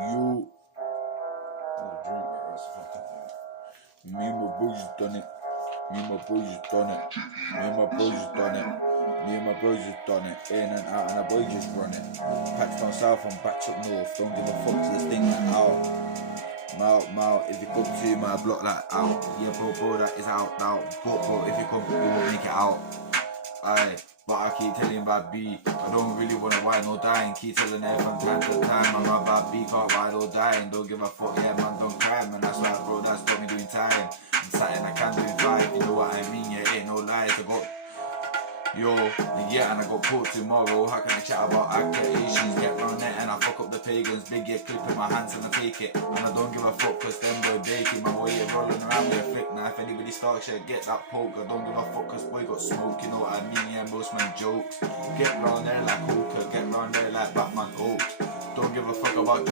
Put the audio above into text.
You. Oh, drink, right? That's a fucking thing. Me and my bros just done it. Me and my bros just done it. Me and my bros just done it. Me and my bros just done it. In and out, and the boy just run it. Packs down south and backs up north. Don't give a fuck to this thing like out. Mouth, if you come to my block like out. Yeah, bro, that is out now. Bro, if you come, we won't make it out. Aye, but I keep telling bad B, I don't really wanna ride no dying. Keep telling everyone time to time, I'm a bad B, can't ride or dying. Don't give a fuck, yeah man, don't cry man. That's why bro, that's got me doing time. I'm something I can do in 5, you know what I mean, yeah, ain't no lies. I got yeah, and I got caught tomorrow. How can I chat about accusations? Get round there and I fuck up the pagans. Big yeah, clip in my hands and I take it. And I don't give a fuck cause them boy baking. My boy, you're rolling around with a flick knife. Anybody starts shit, get that poke. I don't give a fuck cause boy got smoke. You know what I mean? Yeah, most man jokes. Get round there like Hooker. Get round there like Batman Oaks. Don't give a fuck about